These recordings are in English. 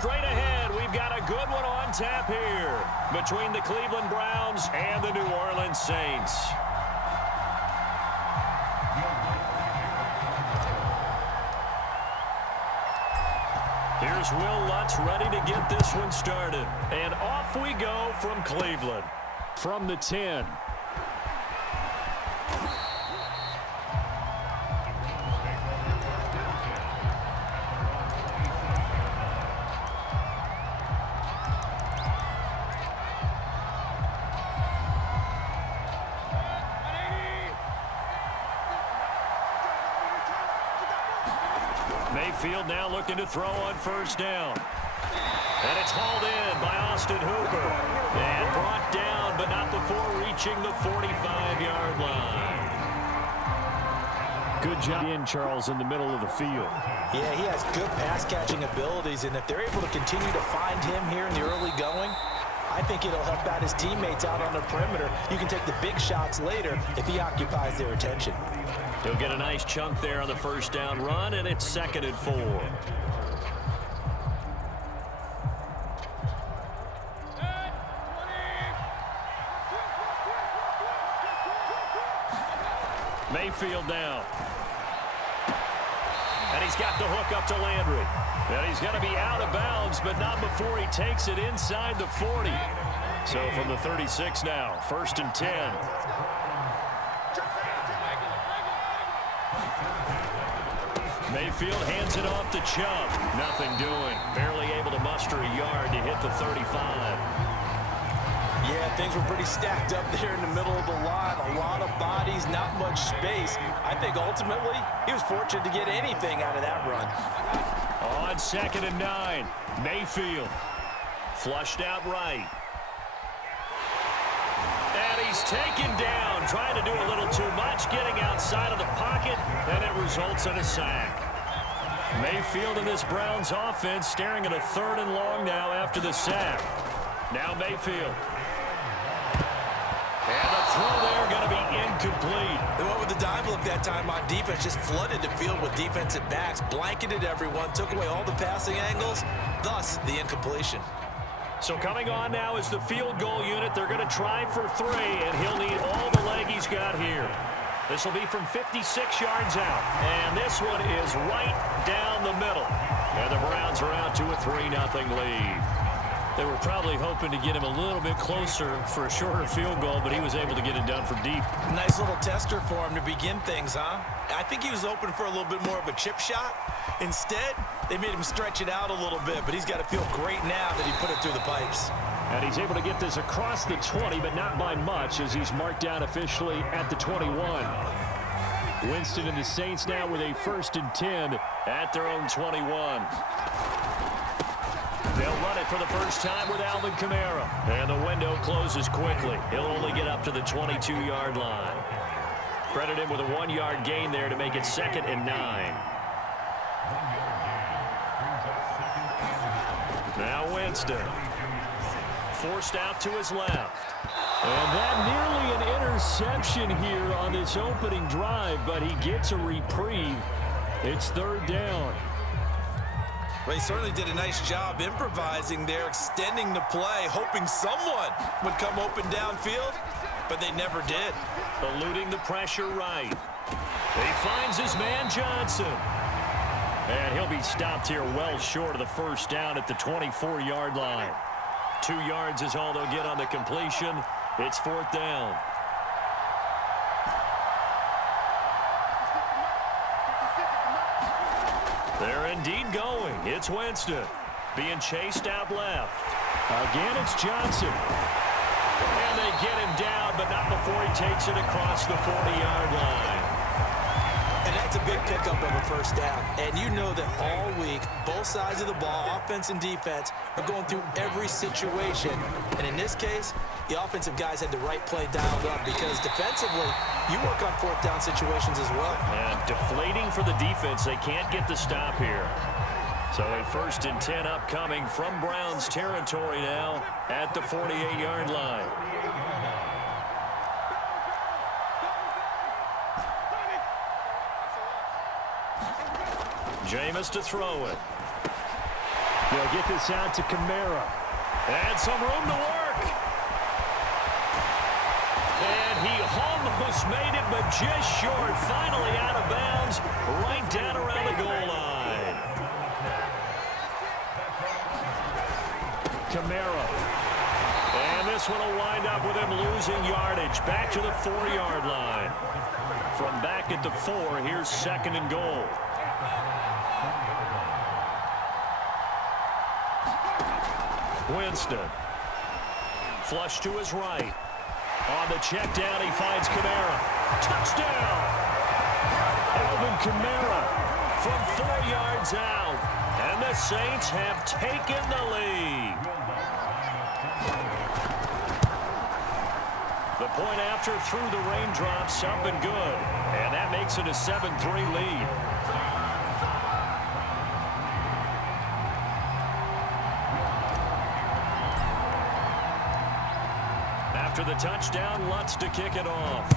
straight ahead. We've got a good one on tap here between the Cleveland Browns and the New Orleans Saints. Here's Will Lutz ready to get this one started. And off we go from Cleveland. From the 10. Mayfield now looking to throw on first down. And it's hauled in by Austin Hooper. And brought down, but not before reaching the 45-yard line. Good job in, Charles, in the middle of the field. Yeah, he has good pass-catching abilities, and if they're able to continue to find him here in the early going, I think it'll help out his teammates out on the perimeter. You can take the big shots later if he occupies their attention. He'll get a nice chunk there on the first down run, and it's 2nd and 4. Mayfield now. And he's got the hook up to Landry. And he's going to be out of bounds, but not before he takes it inside the 40. So from the 36 now, 1st and 10. Mayfield hands it off to Chubb. Nothing doing. Barely able to muster a yard to hit the 35. Yeah, things were pretty stacked up there in the middle of the line. A lot of bodies, not much space. I think ultimately he was fortunate to get anything out of that run. On 2nd and 9, Mayfield. Flushed out right. And he's taken down, trying to do a little too much, getting outside of the pocket, and it results in a sack. Mayfield in this Browns offense staring at a 3rd and long now after the sack. Now Mayfield. And the throw there going to be incomplete. They went with the dive look that time on defense, just flooded the field with defensive backs, blanketed everyone, took away all the passing angles, thus the incompletion. So coming on now is the field goal unit. They're going to try for 3, and he'll need all the leg he's got here. This will be from 56 yards out, and this one is right down the middle. And the Browns are out to a 3-0 lead. They were probably hoping to get him a little bit closer for a shorter field goal, but he was able to get it done from deep. Nice little tester for him to begin things, huh? I think he was open for a little bit more of a chip shot. Instead, they made him stretch it out a little bit, but he's got to feel great now that he put it through the pipes. And he's able to get this across the 20, but not by much, as he's marked down officially at the 21. Winston and the Saints now with a 1st and 10 at their own 21. They'll run it for the first time with Alvin Kamara. And the window closes quickly. He'll only get up to the 22-yard line. Credit him with a 1-yard gain there to make it 2nd and 9. Now Winston. Forced out to his left. And that nearly an interception here on this opening drive, but he gets a reprieve. It's 3rd down. Well, he certainly did a nice job improvising there, extending the play, hoping someone would come open downfield, but they never did. Eluding the pressure right. He finds his man Johnson. And he'll be stopped here well short of the first down at the 24-yard line. 2 yards is all they'll get on the completion. It's 4th down. They're indeed going. It's Winston being chased out left. Again, it's Johnson. And they get him down, but not before he takes it across the 40-yard line. And that's a big pickup of a first down. And you know that all week, both sides of the ball, offense and defense, are going through every situation. And in this case, the offensive guys had the right play dialed up because defensively, you work on 4th down situations as well. And deflating for the defense. They can't get the stop here. So a 1st and 10 upcoming from Browns territory now at the 48-yard line. Jameis to throw it. They'll get this out to Kamara. And some room to work. And he almost made it, but just short. Finally out of bounds, right down around the goal line. Kamara. And this one will wind up with him losing yardage. Back to the 4-yard line. From back at the 4, here's 2nd and goal. Winston. Flush to his right. On the check down, he finds Kamara. Touchdown! Alvin Kamara from 4 yards out. And the Saints have taken the lead. The point after through the raindrops, up and good. And that makes it a 7-3 lead. After the touchdown, Lutz to kick it off.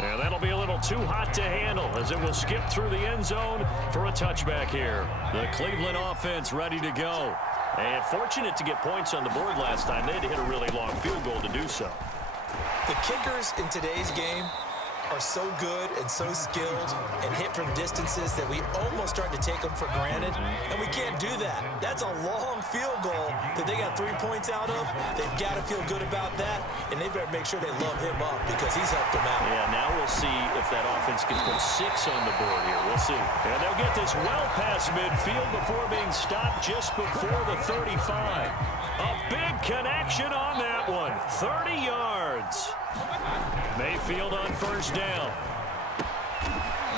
And that'll be a little too hot to handle as it will skip through the end zone for a touchback here. The Cleveland offense ready to go. And fortunate to get points on the board last time. They had to hit a really long field goal to do so. The kickers in today's game are so good and so skilled and hit from distances that we almost start to take them for granted, and we can't do that. That's a long field goal that they got 3 points out of. They've got to feel good about that, and they better make sure they love him up because he's helped them out. Yeah, now we'll see if that offense can put 6 on the board here. We'll see. And they'll get this well past midfield before being stopped just before the 35. A big connection on that one. 30 yards. Mayfield on 1st down.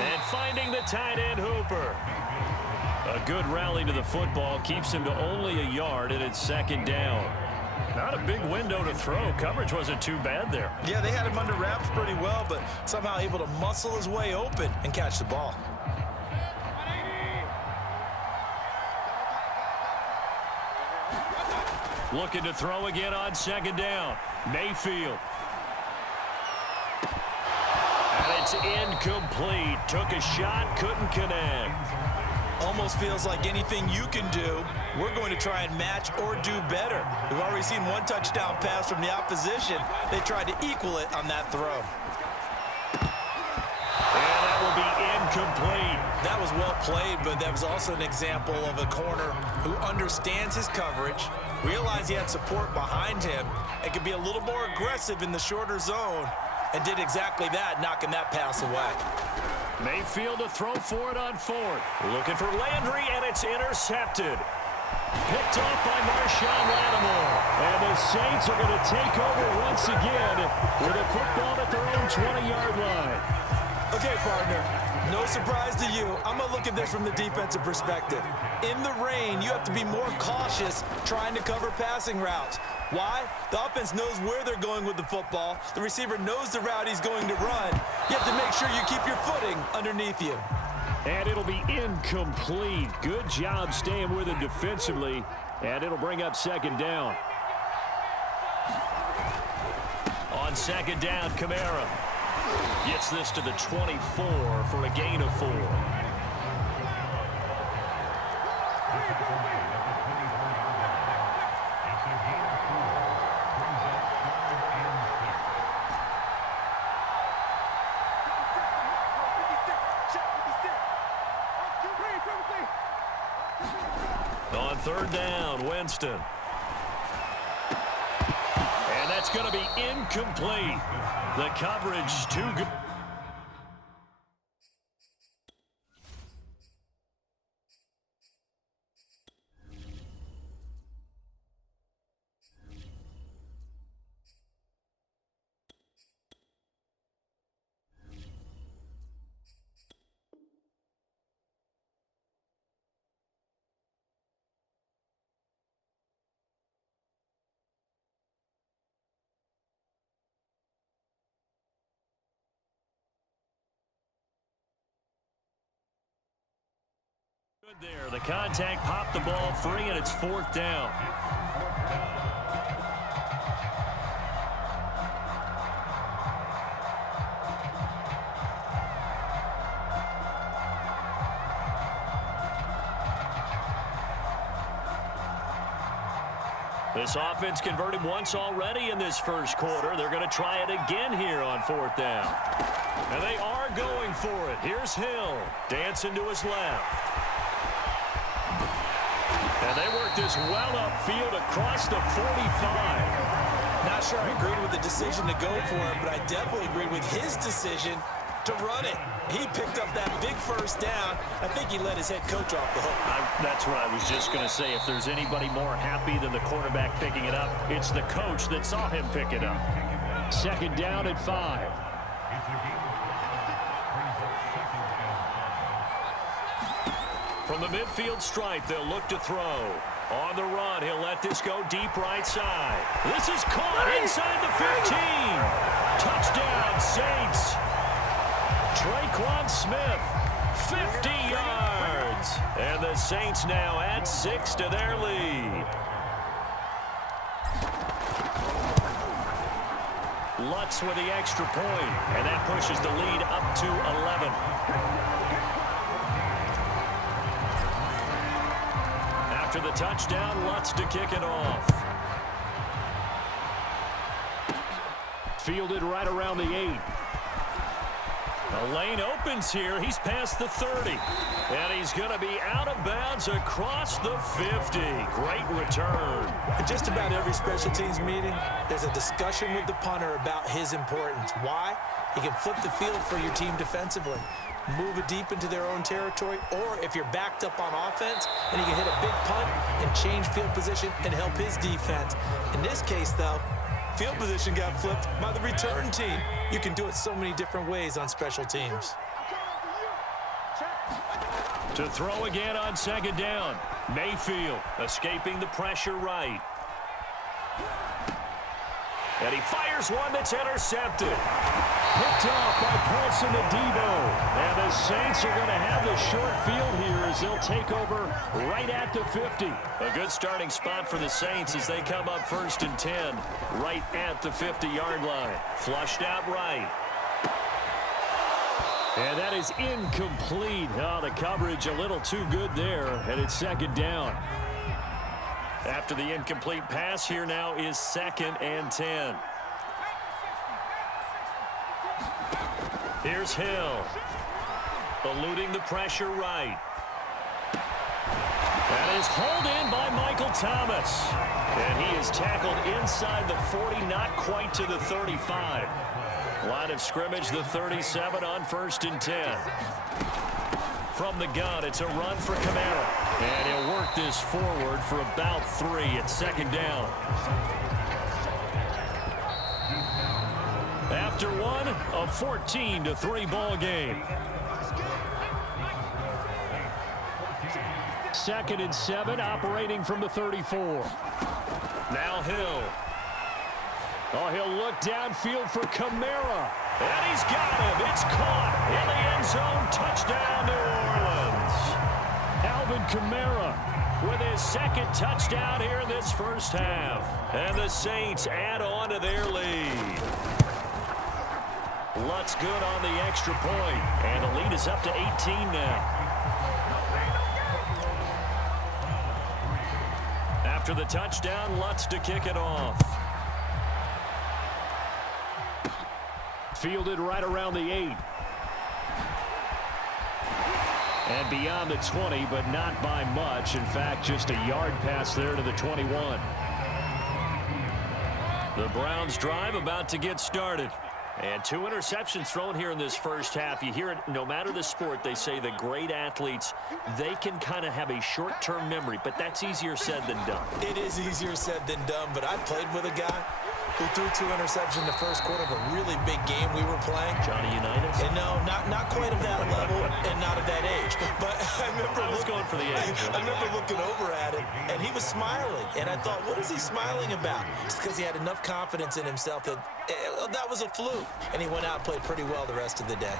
And finding the tight end Hooper. A good rally to the football keeps him to only a yard, and it's 2nd down. Not a big window to throw. Coverage wasn't too bad there. Yeah, they had him under wraps pretty well, but somehow able to muscle his way open and catch the ball. Looking to throw again on 2nd down. Mayfield. And it's incomplete. Took a shot, couldn't connect. Almost feels like anything you can do, we're going to try and match or do better. We've already seen 1 touchdown pass from the opposition. They tried to equal it on that throw. And that will be incomplete. That was well played, but that was also an example of a corner who understands his coverage, realized he had support behind him, and could be a little more aggressive in the shorter zone, and did exactly that, knocking that pass away. Mayfield to throw for it on 4th. Looking for Landry, and it's intercepted. Picked off by Marshawn Lattimore. And the Saints are going to take over once again with a football at their own 20-yard line. Okay, partner, no surprise to you. I'm going to look at this from the defensive perspective. In the rain, you have to be more cautious trying to cover passing routes. Why? The offense knows where they're going with the football. The receiver knows the route he's going to run. You have to make sure you keep your footing underneath you. And it'll be incomplete. Good job staying with him defensively. And it'll bring up 2nd down. On 2nd down, Kamara gets this to the 24 for a gain of 4. On 3rd down, Winston. And that's going to be incomplete. The coverage too good. Good there. The contact popped the ball free, and it's 4th down. This offense converted once already in this first quarter. They're going to try it again here on 4th down. And they are going for it. Here's Hill, dancing to his left. And they work this well upfield across the 45. Not sure I agreed with the decision to go for it, but I definitely agreed with his decision to run it. He picked up that big first down. I think he let his head coach off the hook. That's what I was just going to say. If there's anybody more happy than the quarterback picking it up, it's the coach that saw him pick it up. 2nd down at 5. From the midfield stripe, they'll look to throw. On the run, he'll let this go deep right side. This is caught inside the 15. Touchdown, Saints. Traquan Smith, 50 yards. And the Saints now add 6 to their lead. Lutz with the extra point, and that pushes the lead up to 11. After the touchdown, Lutz to kick it off. Fielded right around the 8. The lane opens here. He's past the 30. And he's going to be out of bounds across the 50. Great return. In just about every special teams meeting, there's a discussion with the punter about his importance. Why? He can flip the field for your team defensively, move it deep into their own territory, or if you're backed up on offense, and he can hit a big punt and change field position and help his defense. In this case, though, field position got flipped by the return team. You can do it so many different ways on special teams. To throw again on 2nd down. Mayfield escaping the pressure right. And he fires one that's intercepted. Picked off by Paulson Adebo. And the Saints are going to have the short field here as they'll take over right at the 50. A good starting spot for the Saints as they come up 1st and 10 right at the 50-yard line. Flushed out right. And that is incomplete. Oh, the coverage a little too good there. And it's 2nd down. After the incomplete pass, here now is 2nd and 10. Here's Hill. Eluding the pressure right. That is hauled in by Michael Thomas. And he is tackled inside the 40, not quite to the 35. Line of scrimmage, the 37 on 1st and 10. From the gun, it's a run for Kamara. And he'll work this forward for about 3 at 2nd down. After one, a 14-3 ball game. 2nd and 7, operating from the 34. Now Hill. Oh, he'll look downfield for Kamara. And he's got him. It's caught in the end zone. Touchdown, New Orleans. Alvin Kamara with his 2nd touchdown here in this first half. And the Saints add on to their lead. Lutz good on the extra point. And the lead is up to 18 now. After the touchdown, Lutz to kick it off. Fielded right around the 8. And beyond the 20, but not by much. In fact, just a yard pass there to the 21. The Browns drive about to get started. And 2 interceptions thrown here in this first half. You hear it, no matter the sport, they say the great athletes, they can kind of have a short-term memory, but that's easier said than done. It is easier said than done, but I played with a guy who threw 2 interceptions in the first quarter of a really big game we were playing. Johnny Unitas? And no, not quite of that level and not of that age. But I was going for the age. I remember looking over at him, and he was smiling. And I thought, what is he smiling about? It's because he had enough confidence in himself that that was a fluke. And he went out and played pretty well the rest of the day.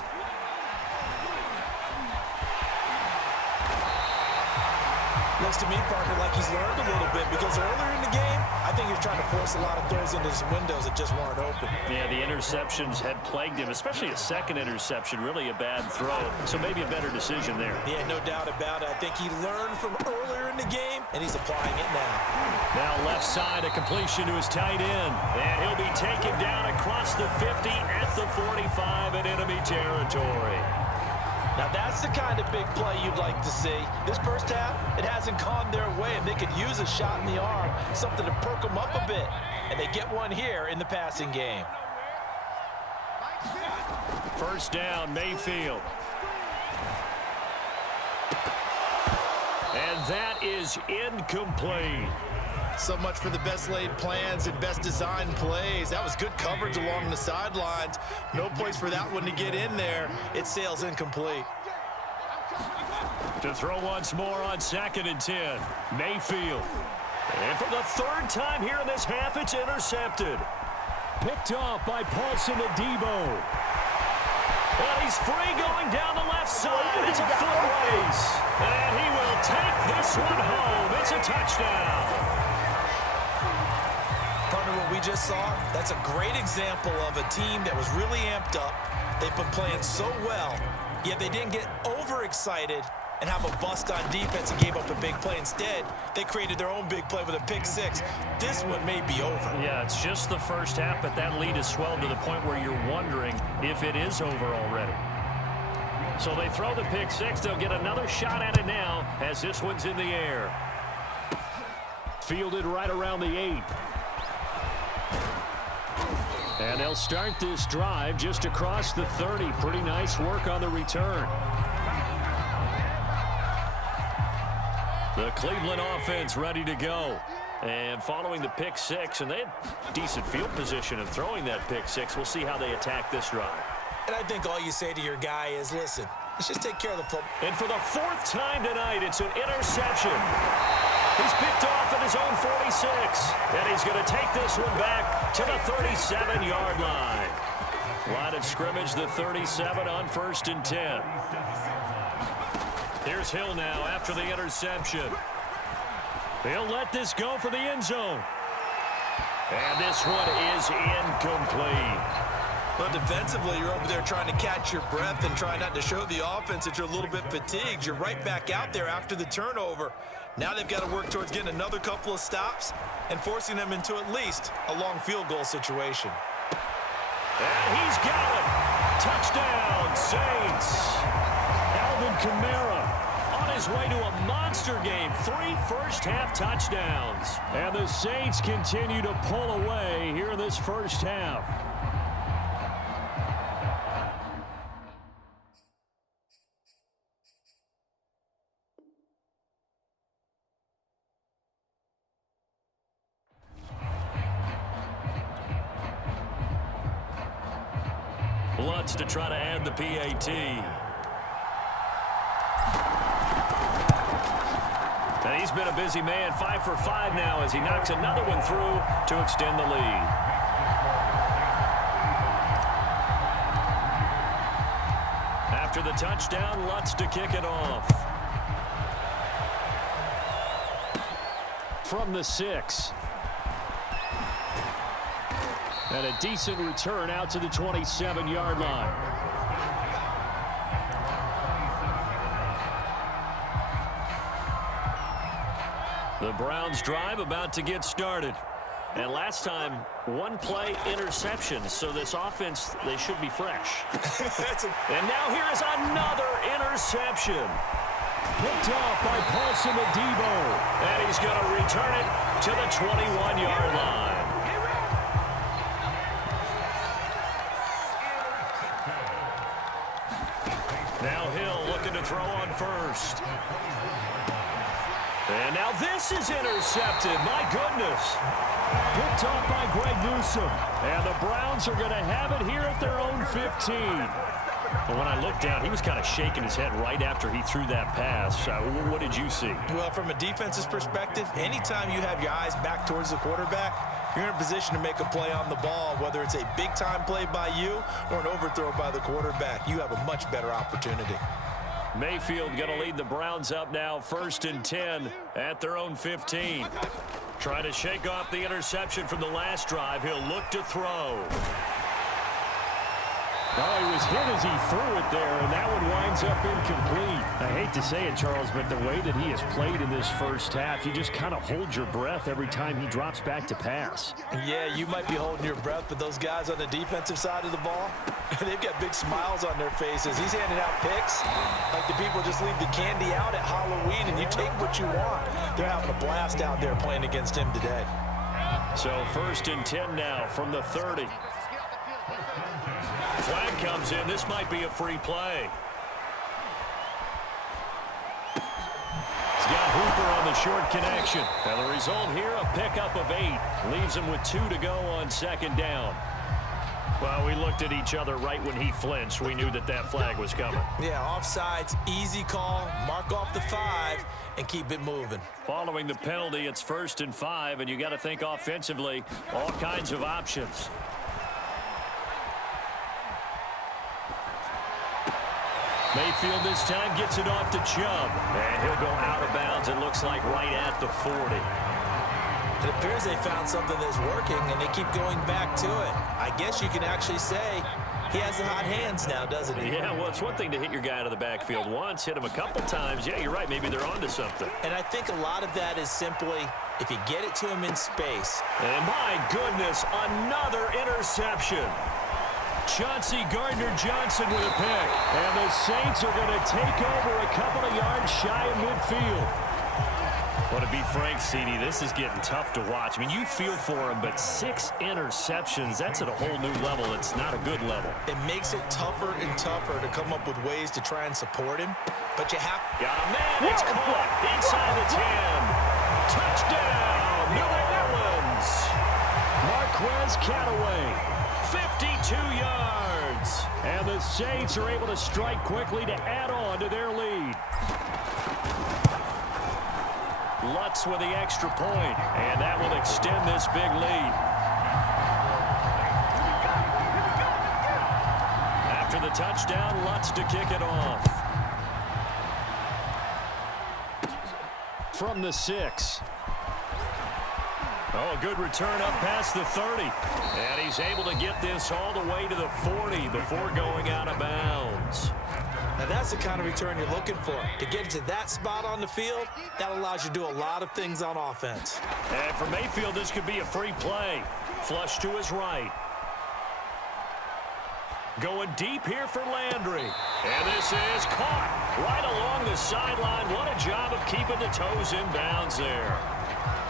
Looks to me, partner, like he's learned a little bit because earlier in the game, I think he was trying to force a lot of throws into some windows that just weren't open. Yeah, the interceptions had plagued him, especially a second interception, really a bad throw. So maybe a better decision there. Yeah, no doubt about it. I think he learned from earlier in the game, and he's applying it now. Now left side, a completion to his tight end. And he'll be taken down across the 50 at the 45 in enemy territory. Now that's the kind of big play you'd like to see. This first half, it hasn't gone their way, and they could use a shot in the arm, something to perk them up a bit. And they get one here in the passing game. First down, Mayfield. And that is incomplete. So much for the best laid plans and best designed plays. That was good coverage along the sidelines. No place for that one to get in there. It sails incomplete. To throw once more on 2nd and 10. Mayfield. And for the third time here in this half, it's intercepted. Picked off by Paulson Adebo. And he's free going down the left side. It's a foot race. And he will take this one home. It's a touchdown. Partner, what we just saw, that's a great example of a team that was really amped up. They've been playing so well, yet they didn't get overexcited and have a bust on defense and gave up a big play. Instead, they created their own big play with a pick six. This one may be over. Yeah, it's just the first half, but that lead has swelled to the point where you're wondering if it is over already. So they throw the pick six. They'll get another shot at it now as this one's in the air. Fielded right around the 8. And they'll start this drive just across the 30. Pretty nice work on the return. The Cleveland offense ready to go. And following the pick six, and they had decent field position of throwing that pick six. We'll see how they attack this drive. And I think all you say to your guy is, listen, let's just take care of the football. And for the 4th time tonight, it's an interception. He's picked off at his own 46. And he's going to take this one back to the 37-yard line. Line of scrimmage, the 37 on 1st and 10. Here's Hill now after the interception. He'll let this go for the end zone. And this one is incomplete. Well, defensively, you're over there trying to catch your breath and try not to show the offense that you're a little bit fatigued. You're right back out there after the turnover. Now they've got to work towards getting another couple of stops and forcing them into at least a long field goal situation. And he's got it. Touchdown, Saints. Alvin Kamara on his way to a monster game. 3 first-half touchdowns. And the Saints continue to pull away here in this first half. Lutz to try to add the PAT. And he's been a busy man, 5 for 5 now as he knocks another one through to extend the lead. After the touchdown, Lutz to kick it off. From the 6. And a decent return out to the 27-yard line. The Browns drive about to get started. And last time, 1 play interception. So this offense, they should be fresh. And now here is another interception. Picked off by Paulson Adebo. And he's going to return it to the 21-yard line. Now Hill looking to throw on first. And now this is intercepted. My goodness. Picked off by Greg Newsome. And the Browns are going to have it here at their own 15. But when I looked down, he was kind of shaking his head right after he threw that pass. What did you see? Well, from a defense's perspective, anytime you have your eyes back towards the quarterback, you're in a position to make a play on the ball, whether it's a big-time play by you or an overthrow by the quarterback. You have a much better opportunity. Mayfield going to lead the Browns up now, 1st and 10 at their own 15. Trying to shake off the interception from the last drive. He'll look to throw. Oh, he was hit as he threw it there, and that one winds up incomplete. I hate to say it, Charles, but the way that he has played in this first half, you just kind of hold your breath every time he drops back to pass. Yeah, you might be holding your breath, but those guys on the defensive side of the ball, they've got big smiles on their faces. He's handing out picks like the people just leave the candy out at Halloween, and you take what you want. They're having a blast out there playing against him today. So 1st and 10 now from the 30. Flag comes in. This might be a free play. He's got Hooper on the short connection. And the result here, a pickup of 8. Leaves him with 2 to go on 2nd down. Well, we looked at each other right when he flinched. We knew that that flag was coming. Yeah, offsides, easy call, mark off the 5, and keep it moving. Following the penalty, it's 1st and 5, and you got to think offensively, all kinds of options. Mayfield this time gets it off to Chubb. And he'll go out of bounds, it looks like right at the 40. It appears they found something that's working, and they keep going back to it. I guess you can actually say he has the hot hands now, doesn't he? Yeah, well, it's one thing to hit your guy out of the backfield once, hit him a couple times. Yeah, you're right. Maybe they're onto something. And I think a lot of that is simply if you get it to him in space. And my goodness, another interception. Chauncey Gardner-Johnson with a pick. And the Saints are going to take over a couple of yards shy of midfield. Well, to be frank, CD, this is getting tough to watch. I mean, you feel for him, but 6 interceptions, that's at a whole new level. It's not a good level. It makes it tougher and tougher to come up with ways to try and support him. But you have... Got a man. It's caught inside the 10. Touchdown, New Orleans. Marquez Callaway. 52 yards. And the Saints are able to strike quickly to add on to their lead. Lutz with the extra point, and that will extend this big lead. After the touchdown, Lutz to kick it off. From the 6. Oh, a good return up past the 30. And he's able to get this all the way to the 40 before going out of bounds. Now, that's the kind of return you're looking for. To get to that spot on the field, that allows you to do a lot of things on offense. And for Mayfield, this could be a free play. Flush to his right. Going deep here for Landry. And this is caught right along the sideline. What a job of keeping the toes in bounds there.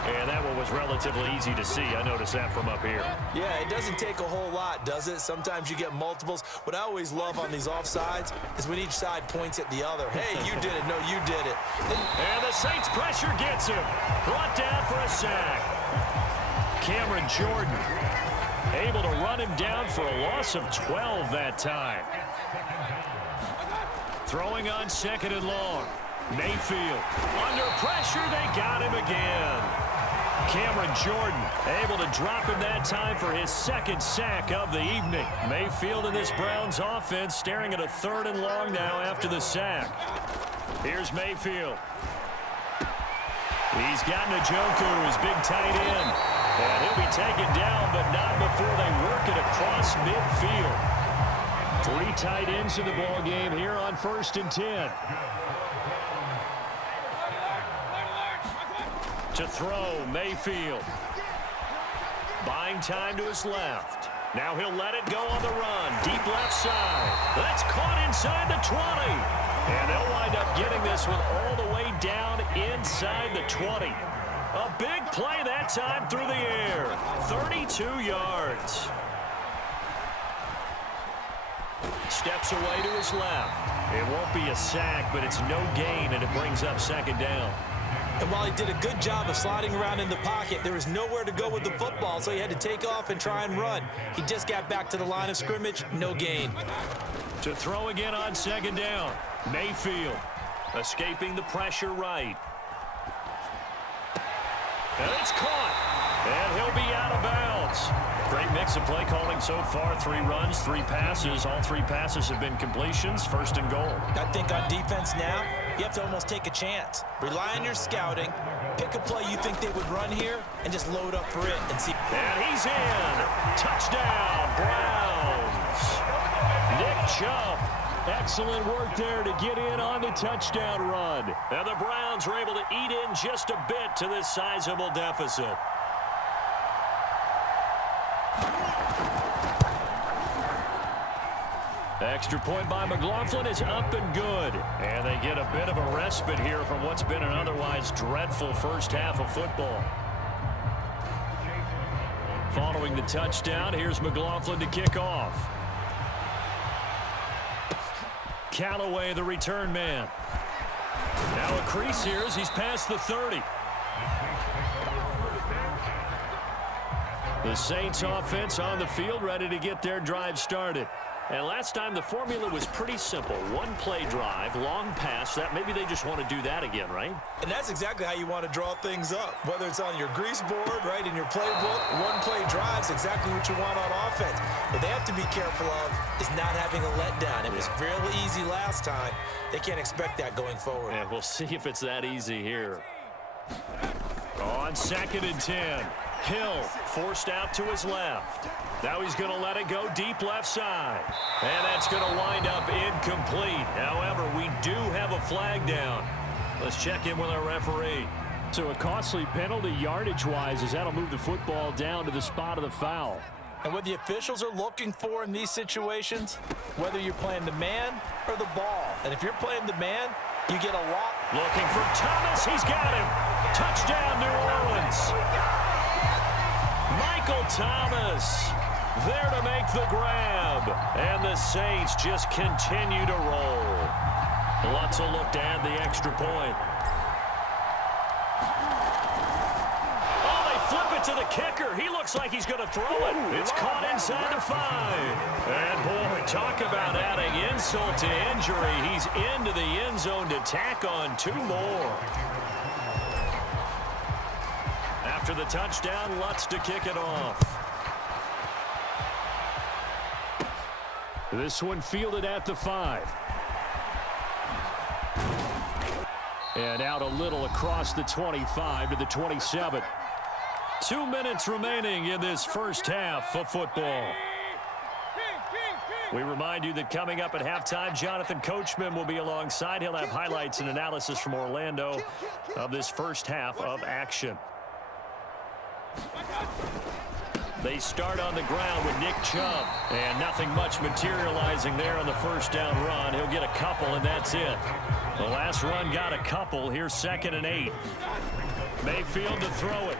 And that one was relatively easy to see. I noticed that from up here. Yeah, it doesn't take a whole lot, does it? Sometimes you get multiples. What I always love on these offsides is when each side points at the other. Hey, you did it. No, you did it. And the Saints pressure gets him. Brought down for a sack. Cameron Jordan able to run him down for a loss of 12 that time. Throwing on 2nd and long. Mayfield under pressure. They got him again. Cameron Jordan able to drop him that time for his 2nd sack of the evening. Mayfield and this Browns offense staring at a 3rd and long now after the sack. Here's Mayfield. He's got Njoku, his big tight end. And he'll be taken down, but not before they work it across midfield. 3 tight ends in the ball game here on 1st and 10. To throw, Mayfield. Buying time to his left. Now he'll let it go on the run. Deep left side. That's caught inside the 20. And they'll wind up getting this one all the way down inside the 20. A big play that time through the air. 32 yards. Steps away to his left. It won't be a sack, but it's no gain, and it brings up 2nd down. And while he did a good job of sliding around in the pocket, there was nowhere to go with the football, so he had to take off and try and run. He just got back to the line of scrimmage, no gain. To throw again on 2nd down. Mayfield escaping the pressure right. And it's caught. And he'll be out of bounds. Great mix of play calling so far. 3 runs, 3 passes. All 3 passes have been completions. First and goal. I think on defense now, you have to almost take a chance. Rely on your scouting. Pick a play you think they would run here and just load up for it and see. And he's in. Touchdown, Browns. Nick Chubb. Excellent work there to get in on the touchdown run. And the Browns are able to eat in just a bit to this sizable deficit. Extra point by McLaughlin is up and good. And they get a bit of a respite here from what's been an otherwise dreadful first half of football. Following the touchdown, here's McLaughlin to kick off. Callaway, the return man. Now a crease here as he's past the 30. The Saints offense on the field, ready to get their drive started. And last time the formula was pretty simple. 1 play drive, long pass. That maybe they just want to do that again, right? And that's exactly how you want to draw things up. Whether it's on your grease board, right, in your playbook, 1 play drive's exactly what you want on offense. What they have to be careful of is not having a letdown. It was really easy last time. They can't expect that going forward. And we'll see if it's that easy here. On 2nd and 10. Hill forced out to his left. Now he's going to let it go deep left side. And that's going to wind up incomplete. However, we do have a flag down. Let's check in with our referee. So a costly penalty yardage-wise as that'll move the football down to the spot of the foul. And what the officials are looking for in these situations, whether you're playing the man or the ball. And if you're playing the man, you get a lot. Looking for Thomas. He's got him. Touchdown, New Orleans. Michael Thomas there to make the grab. And the Saints just continue to roll. Lots of look to add the extra point. Oh, they flip it to the kicker. He looks like he's going to throw it. It's caught inside the 5. And boy, talk about adding insult to injury. He's into the end zone to tack on 2 more. After the touchdown, Lutz to kick it off. This one fielded at the 5. And out a little across the 25 to the 27. 2 minutes remaining in this first half of football. We remind you that coming up at halftime, Jonathan Coachman will be alongside. He'll have highlights and analysis from Orlando of this first half of action. They start on the ground with Nick Chubb. And nothing much materializing there on the first down run. He'll get a couple, and that's it. The last run got a couple. Here's 2nd and 8. Mayfield to throw it.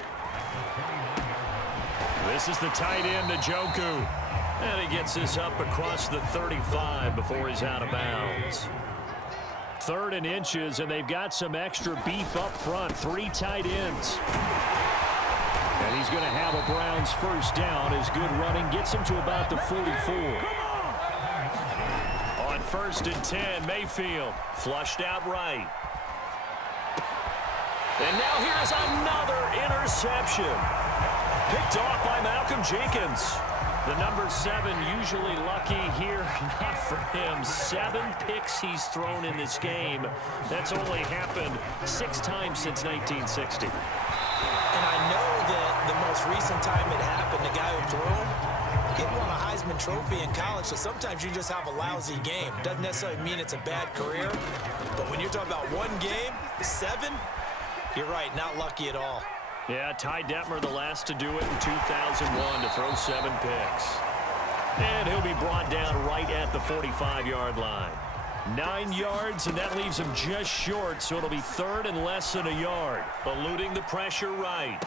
This is the tight end, Njoku. And he gets this up across the 35 before he's out of bounds. 3rd and inches, and they've got some extra beef up front. 3 tight ends. And he's going to have a Browns first down as good running gets him to about the 44. On 1st and 10, Mayfield flushed out right. And now here's another interception. Picked off by Malcolm Jenkins. The number 7 usually lucky here. Not for him. 7 picks he's thrown in this game. That's only happened 6 times since 1960. And I know that the most recent time it happened, the guy who threw him, he won a Heisman Trophy in college, so sometimes you just have a lousy game. Doesn't necessarily mean it's a bad career, but when you're talking about 1 game, 7, you're right, not lucky at all. Yeah, Ty Detmer the last to do it in 2001 to throw 7 picks. And he'll be brought down right at the 45-yard line. 9 yards, and that leaves him just short, so it'll be 3rd and less than a yard. Eluding the pressure right.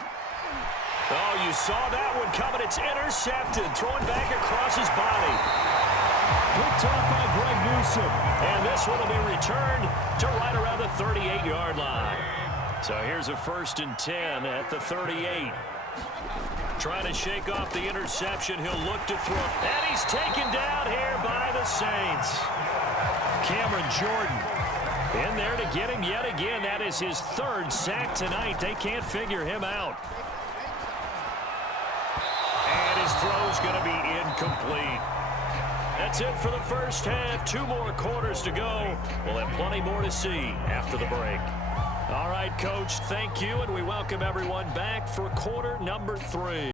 Oh, you saw that one coming. It's intercepted. Throwing back across his body. Picked off by Greg Newsome. And this one will be returned to right around the 38-yard line. So here's a 1st and 10 at the 38. Trying to shake off the interception. He'll look to throw. And he's taken down here by the Saints. Cameron Jordan in there to get him yet again. That is his 3rd sack tonight. They can't figure him out. And his throw's going to be incomplete. That's it for the first half. 2 more quarters to go. We'll have plenty more to see after the break. All right, Coach, thank you, and we welcome everyone back for quarter number 3.